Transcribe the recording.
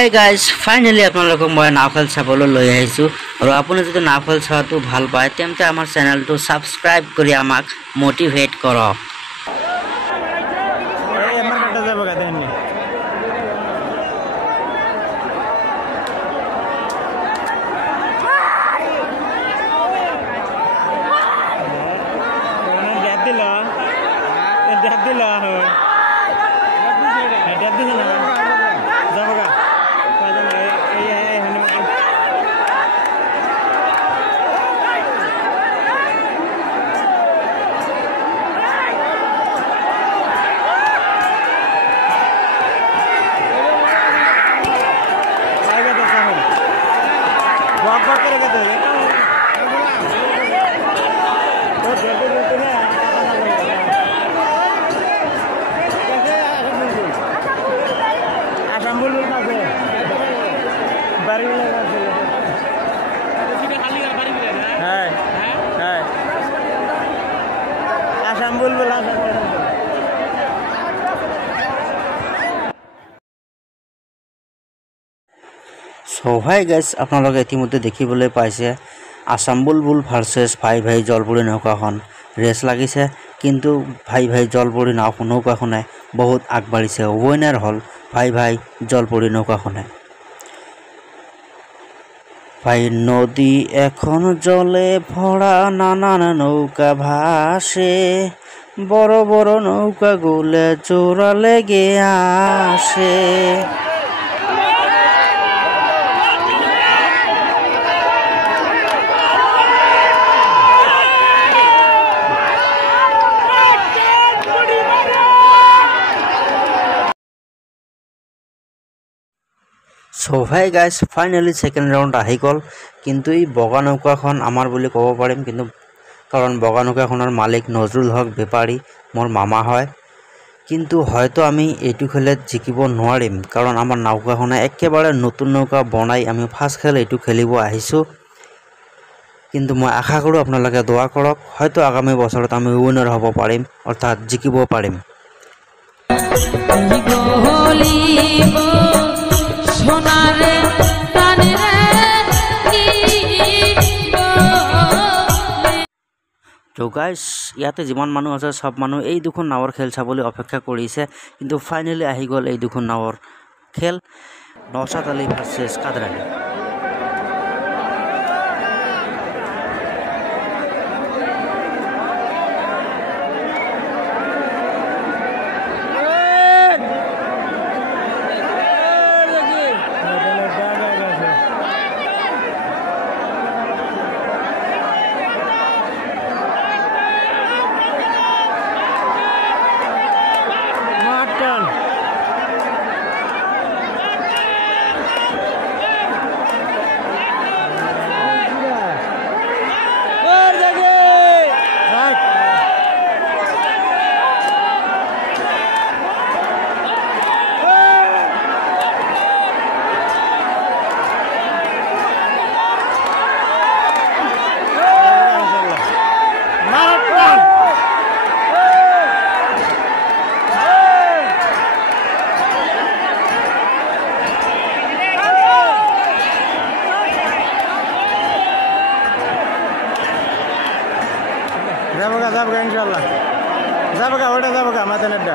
Hi guys, finally আপোনালোকক মই নাও খেল চাবলৈ লৈ আহিছোঁ আৰু আপুনি যদি নাও খেল চোৱাটো ভাল পায় তেন্তে আমাৰ চেনেলটো ছাবস্ক্ৰাইব কৰি আমাক মোটিভেট কৰক। So hi guys, আপোনালোকে ইতিমধ্যে দেখিবলৈ পাইছে আসাম বুলবুল ভাৰ্চেছ ভাই ভাই জলপৰী নৌকাখন ৰেচ লাগিছে, কিন্তু ভাই ভাই জলপৰী নৌকাখনে বহুত আগবাঢ়িছে। উইনাৰ হল ভাই ভাই জলপৰী নৌকাখনে। ভাই নদী এখন জলে ভরা নানান নৌকা ভাসে, বড় বড় নৌকা গুলে জোড়া লেগে আসে। So hi guys, finally second round আহি গল, কিন্তু এই বগা নৌকাখন আমাৰ বুলি ক'ব পাৰিম, কিন্তু কাৰণ বগা নৌকাখনৰ মালিক নজৰুল হক বেপাৰী মোৰ মামা হয়। কিন্তু হয়তো আমি এইটো খেলত জিকিব নোৱাৰিম, কাৰণ আমাৰ নৌকাখনে একেবাৰে নতুন নৌকা বনাই আমি ফাৰ্ষ্ট খেল এইটো খেলিব আহিছোঁ। কিন্তু মই আশা কৰোঁ আপোনালোকে দোৱা কৰক, হয়তো আগামী বছৰত আমি উইনাৰ হ'ব পাৰিম, অৰ্থাৎ জিকিব পাৰিম। তো গাইজ, ইয়াতে যিমান মানুহ আছে সব মানুহ এই দুখন নাৱৰ খেল চাবলৈ অপেক্ষা কৰিছে, কিন্তু ফাইনেলি আহি গ'ল এই দুখন নাৱৰ খেল, নওশাদ আলী ভাৰ্চেছ কাদৰ আলী। যাবগা ইনশাআল্লাহ, যাবগা ওটা যাবগা মাথায় নেটটা।